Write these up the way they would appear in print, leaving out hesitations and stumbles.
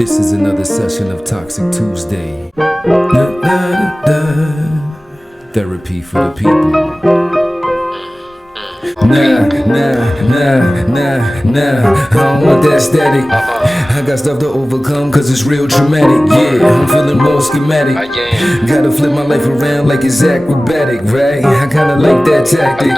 This is another session of Toxic Tuesday. Da, da, da. Therapy for the people. Nah, I don't want that static. I got stuff to overcome cause it's real traumatic. Yeah, I'm feeling more schematic. Gotta flip my life around like it's acrobatic, right? I kinda like that tactic,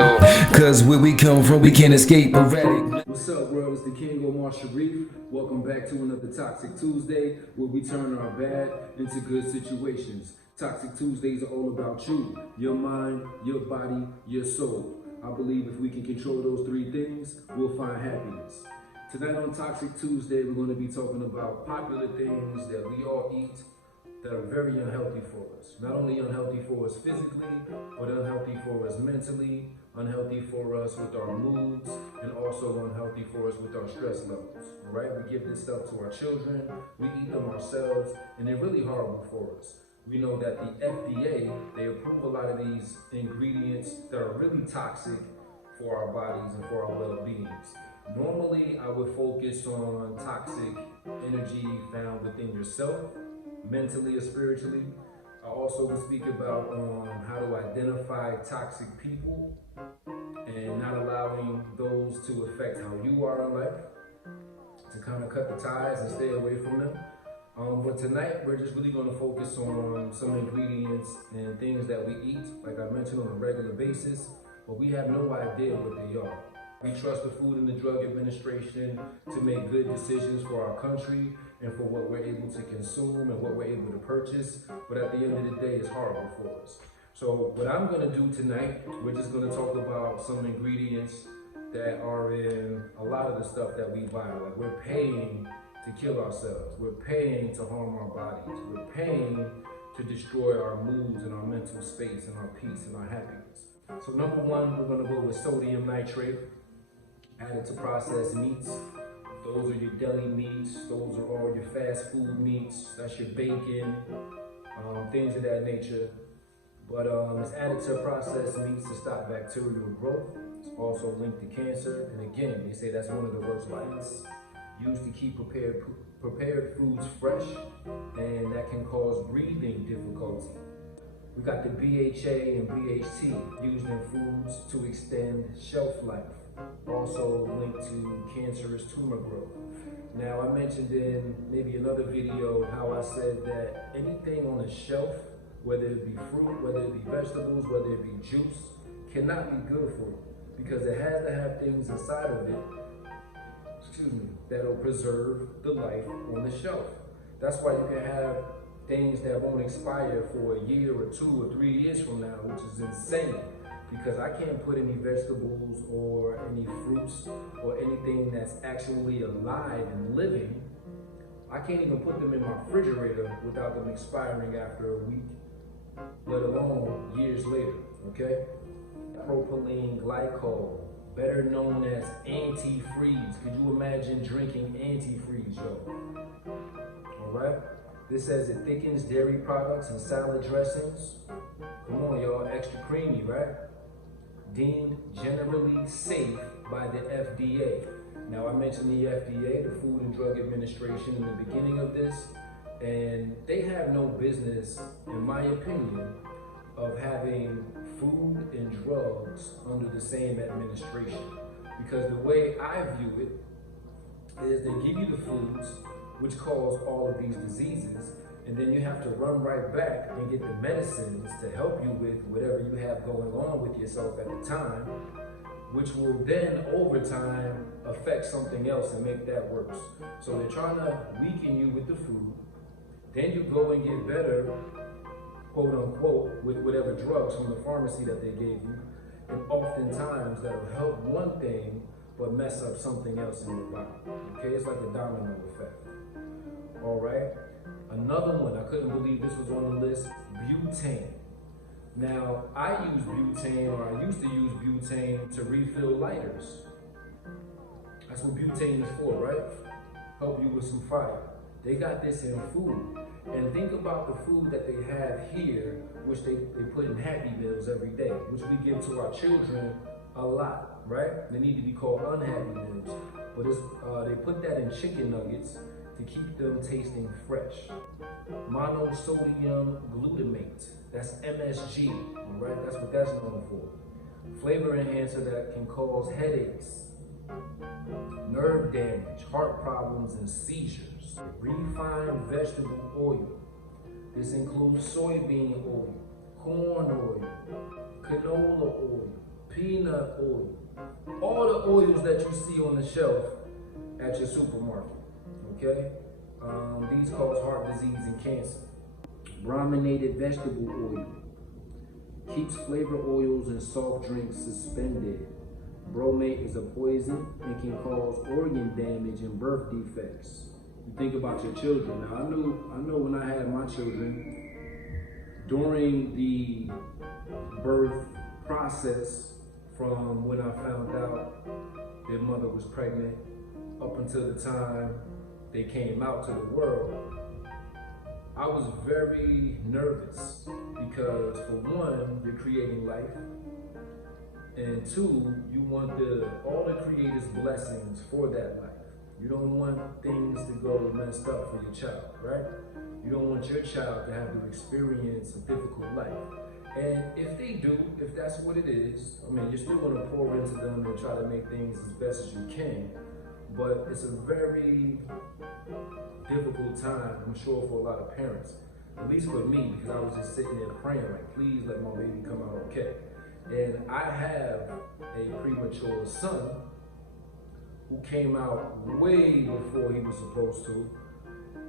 cause where we come from we can't escape erratic. What's up, world? It's the King Omar Sharif. Welcome back to another Toxic Tuesday, where we turn our bad into good situations. Toxic Tuesdays are all about you, your mind, your body, your soul. I believe if we can control those three things, we'll find happiness. Tonight on Toxic Tuesday, we're going to be talking about popular things that we all eat that are very unhealthy for us. Not only unhealthy for us physically, but unhealthy for us mentally, unhealthy for us with our moods, and also unhealthy for us with our stress levels. All right, we give this stuff to our children, we eat them ourselves, and they're really horrible for us. We know that the FDA, they approve a lot of these ingredients that are really toxic for our bodies and for our well-beings. Normally, I would focus on toxic energy found within yourself, mentally or spiritually. I also would speak about how to identify toxic people and not allowing those to affect how you are in life, to kind of cut the ties and stay away from them. But tonight, we're just really going to focus on some ingredients and things that we eat, like I mentioned, on a regular basis, but we have no idea what they are. We trust the Food and the Drug Administration to make good decisions for our country and for what we're able to consume and what we're able to purchase, but at the end of the day, it's horrible for us. So what I'm going to do tonight, we're just going to talk about some ingredients that are in a lot of the stuff that we buy. Like, we're paying to kill ourselves. We're paying to harm our bodies. We're paying to destroy our moods and our mental space and our peace and our happiness. So number one, we're gonna go with sodium nitrate, added to processed meats. Those are your deli meats. Those are all your fast food meats. That's your bacon, things of that nature. But it's added to processed meats to stop bacterial growth. It's also linked to cancer. And again, they say that's one of the worst vices. Used to keep prepared foods fresh, and that can cause breathing difficulty. We got the BHA and BHT used in foods to extend shelf life, also linked to cancerous tumor growth. Now, I mentioned in maybe another video how I said that anything on the shelf, whether it be fruit, whether it be vegetables, whether it be juice, cannot be good for you because it has to have things inside of it that'll preserve the life on the shelf. That's why you can have things that won't expire for a year or 2 or 3 years from now, which is insane, because I can't put any vegetables or any fruits or anything that's actually alive and living. I can't even put them in my refrigerator without them expiring after a week, let alone years later, okay? Propylene glycol, better known as antifreeze. Could you imagine drinking antifreeze, yo? All right? This says it thickens dairy products and salad dressings. Come on, y'all, extra creamy, right? Deemed generally safe by the FDA. Now, I mentioned the FDA, the Food and Drug Administration, in the beginning of this, and they have no business, in my opinion, of having food and drugs under the same administration. Because the way I view it is they give you the foods which cause all of these diseases, and then you have to run right back and get the medicines to help you with whatever you have going on with yourself at the time, which will then over time affect something else and make that worse. So they're trying to weaken you with the food, then you go and get better, quote unquote, with whatever drugs from the pharmacy that they gave you. And oftentimes that'll help one thing, but mess up something else in your body. Okay, it's like a domino effect. All right, another one, I couldn't believe this was on the list, butane. Now, I use butane, or I used to use butane to refill lighters. That's what butane is for, right? Help you with some fire. They got this in food. And think about the food that they have here, which they put in Happy Meals every day, which we give to our children a lot, right? They need to be called unhappy meals. But they put that in chicken nuggets to to keep them tasting fresh. Monosodium glutamate, that's MSG, all right? That's what that's known for. Flavor enhancer that can cause headaches, nerve damage, heart problems, and seizures. Refined vegetable oil. This includes soybean oil, corn oil, canola oil, peanut oil, all the oils that you see on the shelf at your supermarket, okay? These cause heart disease and cancer. Brominated vegetable oil keeps flavor oils and soft drinks suspended. Bromate is a poison and can cause organ damage and birth defects. You think about your children. Now, I know when I had my children, during the birth process, from when I found out their mother was pregnant up until the time they came out to the world, I was very nervous because, for one, you're creating life, and two, you want all the Creator's blessings for that life. You don't want things to go messed up for your child, right? You don't want your child to have to experience a difficult life. And if they do, if that's what it is, I mean, you're still going to pour into them and try to make things as best as you can. But it's a very difficult time, I'm sure, for a lot of parents. At least for me, because I was just sitting there praying, like, please let my baby come out okay. And I have a premature son who came out way before he was supposed to,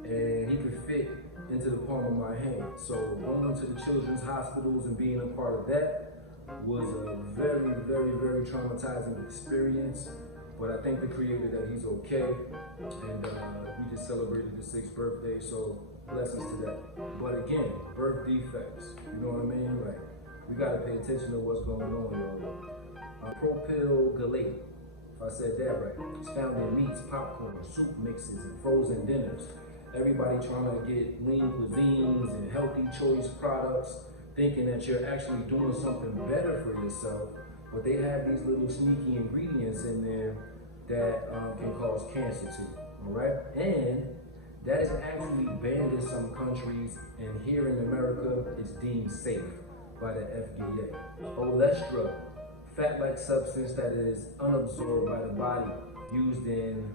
and he could fit into the palm of my hand. So going to the children's hospitals and being a part of that was a very, very, very traumatizing experience. But I thank the Creator that he's okay, and we just celebrated his 6th birthday, so blessings to that. But again, birth defects, you know what I mean? Like, we gotta pay attention to what's going on, y'all. Propylgalate, if I said that right, it's found in meats, popcorn, soup mixes, and frozen dinners. Everybody trying to get lean cuisines and healthy choice products, thinking that you're actually doing something better for yourself, but they have these little sneaky ingredients in there that can cause cancer too, all right? And that is actually banned in some countries, and here in America, it's deemed safe by the FDA. Olestra, fat-like substance that is unabsorbed by the body, used in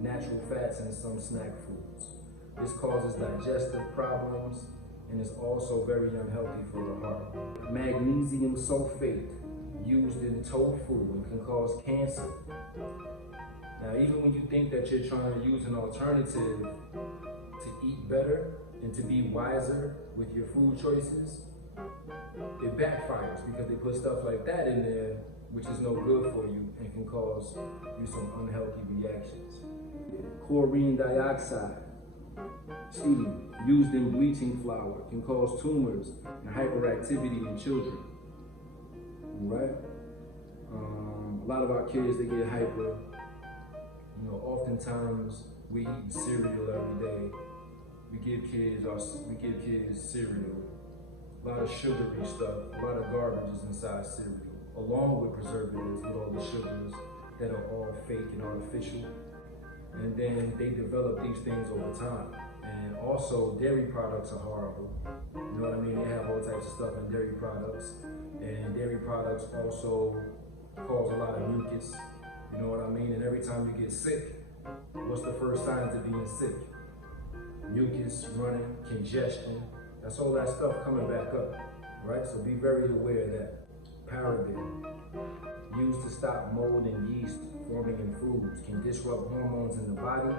natural fats in some snack foods. This causes digestive problems and is also very unhealthy for the heart. Magnesium sulfate, used in tofu and can cause cancer. Now, even when you think that you're trying to use an alternative to eat better and to be wiser with your food choices, it backfires because they put stuff like that in there, which is no good for you and can cause you some unhealthy reactions. Chlorine dioxide, used in bleaching flour, can cause tumors and hyperactivity in children. Right? A lot of our kids, they get hyper. You know, oftentimes we eat cereal every day. We give kids cereal. A lot of sugary stuff, a lot of garbage is inside cereal, along with preservatives, with all the sugars that are all fake and artificial. And then they develop these things over time. And also, dairy products are horrible. You know what I mean? They have all types of stuff in dairy products. And dairy products also cause a lot of mucus. You know what I mean? And every time you get sick, what's the first signs of being sick? Mucus, running, congestion. That's all that stuff coming back up, right? So be very aware of that. Paraben, used to stop mold and yeast forming in foods, can disrupt hormones in the body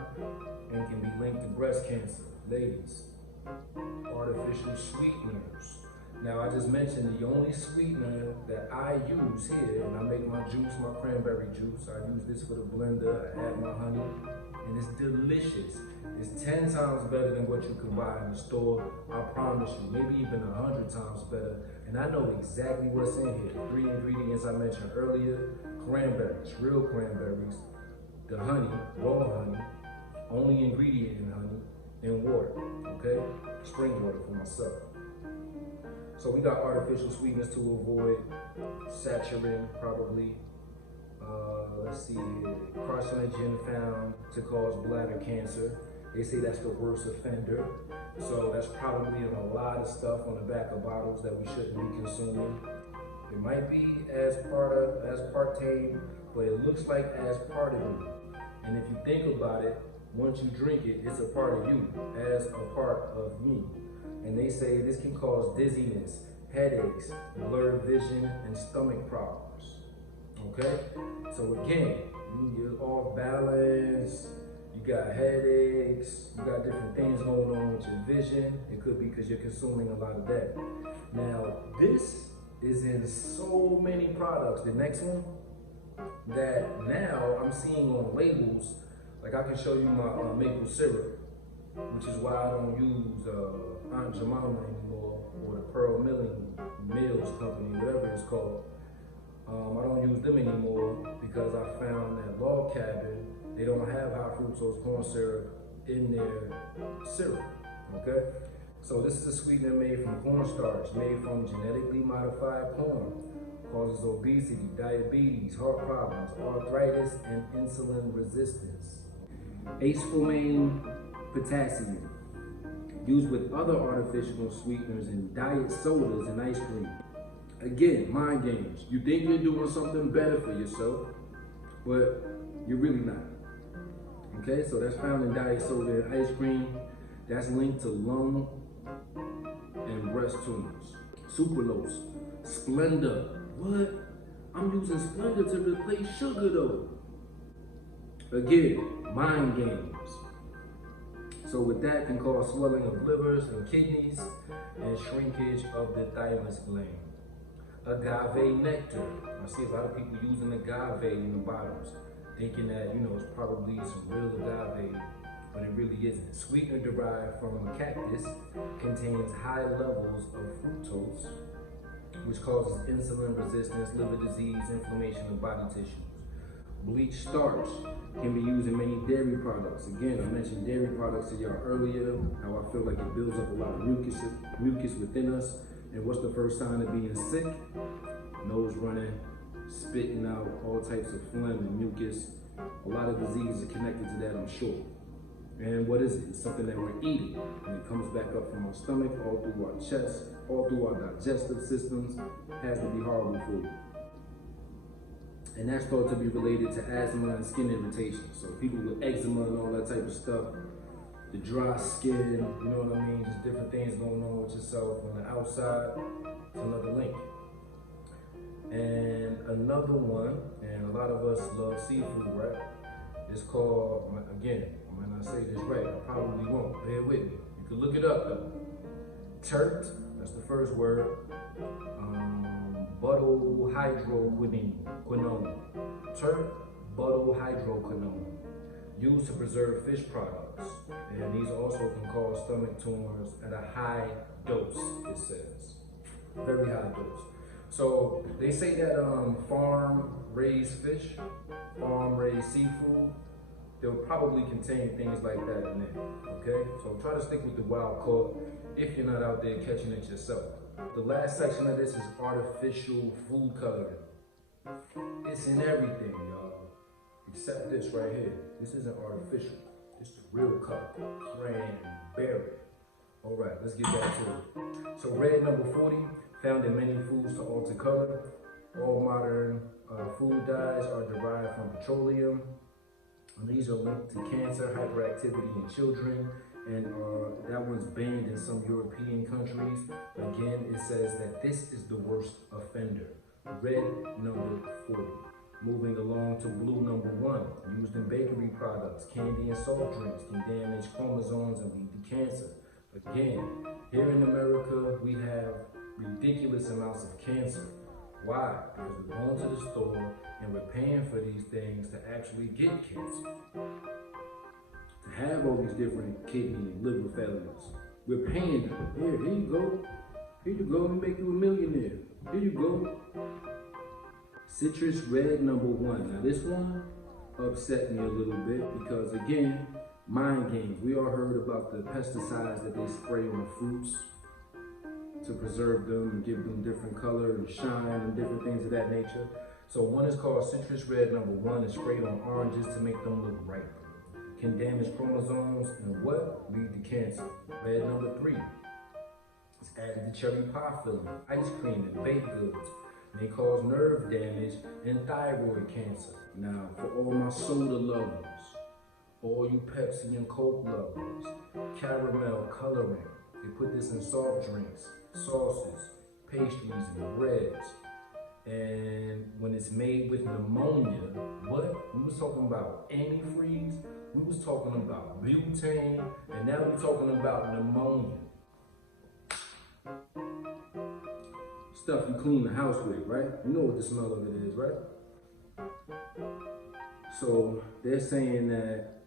and can be linked to breast cancer. Ladies, artificial sweeteners. Now, I just mentioned the only sweetener that I use here, and I make my juice, my cranberry juice. I use this for the blender, I add my honey, and it's delicious. It's 10 times better than what you can buy in the store. I promise you, maybe even 100 times better. And I know exactly what's in here. The 3 ingredients I mentioned earlier: cranberries, real cranberries, the honey, raw honey, only ingredient in honey, and water, okay? Spring water for myself. So we got artificial sweeteners to avoid, saccharin probably. Let's see here, carcinogen found to cause bladder cancer. They say that's the worst offender. So that's probably in a lot of stuff on the back of bottles that we shouldn't be consuming. It might be aspartame, but it looks like aspartame. And if you think about it, once you drink it, it's a part of you, as a part of me. And they say this can cause dizziness, headaches, blurred vision, and stomach problems. Okay? So again, you're off balance, you got headaches, you got different things going on with your vision. It could be because you're consuming a lot of that. Now, this is in so many products. The next one that now I'm seeing on labels, like I can show you my maple syrup, which is why I don't use Aunt Jemima anymore, or the Pearl Mills Company, whatever it's called. I don't use them anymore because I found that Log Cabin, they don't have high fructose corn syrup in their syrup, okay? So this is a sweetener made from cornstarch, made from genetically modified corn. Causes obesity, diabetes, heart problems, arthritis, and insulin resistance. Aspartame potassium, used with other artificial sweeteners in diet sodas and ice cream. Again, mind games. You think you're doing something better for yourself, but you're really not. Okay, so that's found in diet soda and ice cream. That's linked to lung and breast tumors. Sucralose, Splenda. What? I'm using Splenda to replace sugar though. Again, mind games. So with that can cause swelling of livers and kidneys and shrinkage of the thymus gland. Agave nectar. I see a lot of people using agave in the bottles, thinking that, it's probably some real agave, but it really isn't. Sweetener derived from a cactus contains high levels of fructose, which causes insulin resistance, liver disease, inflammation of body tissues. Bleached starch can be used in many dairy products. Again, I mentioned dairy products to y'all earlier, how I feel like it builds up a lot of mucus within us. And what's the first sign of being sick? Nose running, spitting out all types of phlegm and mucus. A lot of diseases are connected to that, I'm sure. And what is it? It's something that we're eating, and it comes back up from our stomach, all through our chest, all through our digestive systems. It has to be horrible for you. And that's thought to be related to asthma and skin irritation. So people with eczema and all that type of stuff, the dry skin, you know what I mean? Just different things going on with yourself on the outside. It's another link. And another one, and a lot of us love seafood, right? It's called, again, I might not say this right, I probably won't, bear with me. You can look it up though. Tert, that's the first word. Butylhydroquinone. Tert butylhydroquinone. Used to preserve fish products. And these also can cause stomach tumors at a high dose, it says. Very high dose. So they say that farm-raised fish, farm-raised seafood, they'll probably contain things like that in there, okay? So try to stick with the wild caught if you're not out there catching it yourself. The last section of this is artificial food coloring. It's in everything, y'all, except this right here. This isn't artificial. It's the real color, cranberry. All right, let's get back to it. So red number 40, found in many foods to alter color. All modern food dyes are derived from petroleum. And these are linked to cancer, hyperactivity in children, and that one's banned in some European countries. Again, it says that this is the worst offender. Red number 40. Moving along to blue number 1, used in bakery products, candy and soft drinks can damage chromosomes and lead to cancer. Again, here in America, we have ridiculous amounts of cancer. Why? Because we're going to the store and we're paying for these things to actually get cancer. To have all these different kidney and liver failures. We're paying them. Here you go. Here you go, we make you a millionaire. Here you go. Citrus red number 1. Now this one upset me a little bit because again, mind games. We all heard about the pesticides that they spray on fruits to preserve them and give them different color and shine and different things of that nature. So one is called citrus red number 1. It's sprayed on oranges to make them look ripe. can damage chromosomes and what? Lead to cancer. Red number 3. It's added to cherry pie filling, ice cream, and baked goods. They cause nerve damage and thyroid cancer. Now, for all my soda lovers, all you Pepsi and Coke lovers, caramel coloring. They put this in soft drinks, sauces, pastries, and breads. And when it's made with pneumonia, what? We was talking about antifreeze, we was talking about butane, and now we're talking about pneumonia. Stuff you clean the house with, right? You know what the smell of it is, right? So they're saying that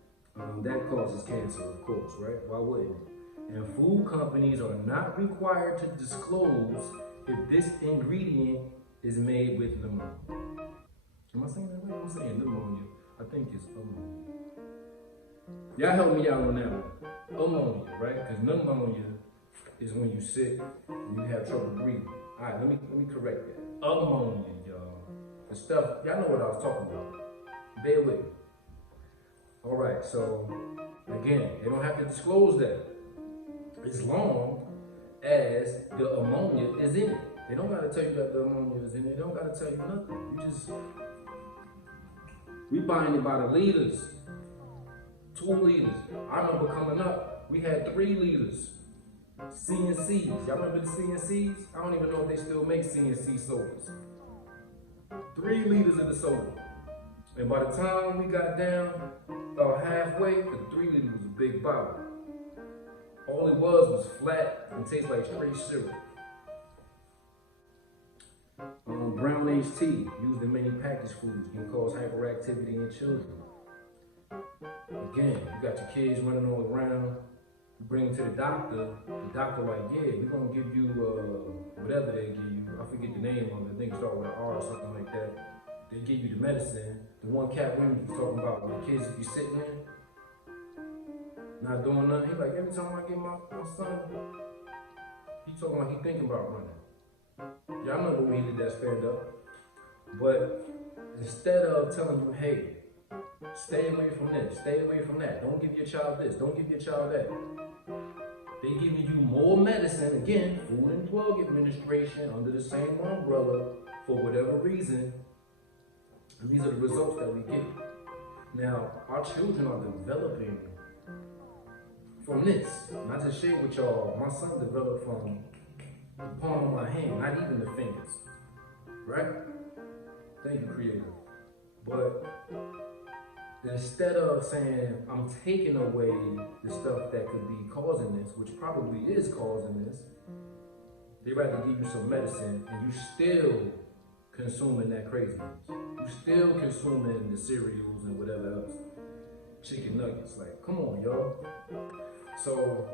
that causes cancer, of course, right? Why wouldn't it? And food companies are not required to disclose if this ingredient is made with pneumonia. Am I saying that right? I'm saying pneumonia. I think it's ammonia. Y'all help me out on that one. Ammonia, right? Because pneumonia is when you sick and you have trouble breathing. All right, let me correct that. Ammonia, y'all. The stuff, y'all know what I was talking about. Bear with me. All right, so again, they don't have to disclose that as long as the ammonia is in it. They don't gotta tell you that the ammonia is in it. They don't gotta tell you nothing. We buying it by the liters, 2 liters. I remember coming up, we had 3 liters. CNCs, y'all remember the CNCs? I don't even know if they still make CNC sodas. 3 liters of the soda. And by the time we got down about halfway, the 3 liters was a big bottle. All it was flat and tastes like straight syrup. Brown aged tea, used in many packaged foods, can cause hyperactivity in children. Again, you got your kids running all around, you bring them to the doctor like, yeah, we're gonna give you whatever they give you. I forget the name of it, I think it starts with an R or something like that. They give you the medicine. The one Cat Williams was talking about, when the kids be sitting there, not doing nothing. He like, every time I get my son, he talking like he thinking about running. Y'all remember when he did that stand up? But instead of telling you, hey, stay away from this, stay away from that, don't give your child this, don't give your child that, they giving you more medicine, again, Food and Drug Administration under the same umbrella for whatever reason. And these are the results that we get. Now, our children are developing from this. Not to share with y'all, my son developed from the palm of my hand, not even the fingers. Right? Thank you, Creator. But instead of saying, I'm taking away the stuff that could be causing this, which probably is causing this, they rather give you some medicine and you still consuming that craziness. You still consuming the cereals and whatever else. Chicken nuggets, like, come on, y'all. So,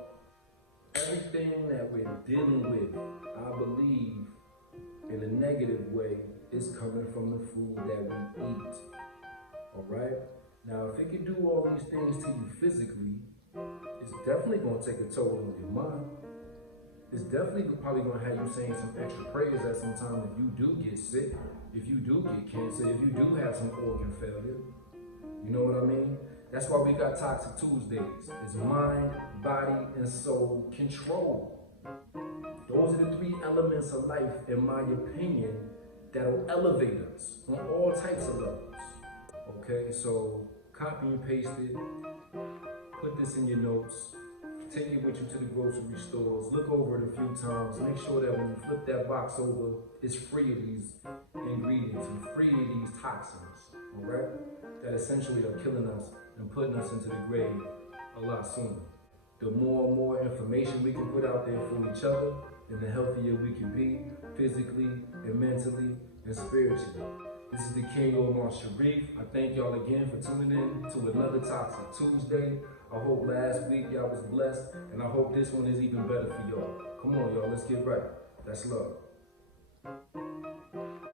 everything that we're dealing with, I believe, in a negative way, is coming from the food that we eat. All right? Now, if it can do all these things to you physically, it's definitely going to take a toll on your mind. It's definitely probably going to have you saying some extra prayers at some time if you do get sick, if you do get cancer, if you do have some organ failure. You know what I mean? That's why we got Toxic Tuesdays. It's mind, body, and soul control. Those are the 3 elements of life, in my opinion, that'll elevate us on all types of levels. Okay, so copy and paste it, put this in your notes, take it with you to the grocery stores, look over it a few times, make sure that when you flip that box over, it's free of these ingredients and free of these toxins, all right, that essentially are killing us and putting us into the grave a lot sooner. The more and more information we can put out there for each other, and the healthier we can be physically and mentally and spiritually. This is the King Omar Sharif. I thank y'all again for tuning in to another Toxic Tuesday. I hope last week y'all was blessed, and I hope this one is even better for y'all. Come on, y'all, let's get right. That's love.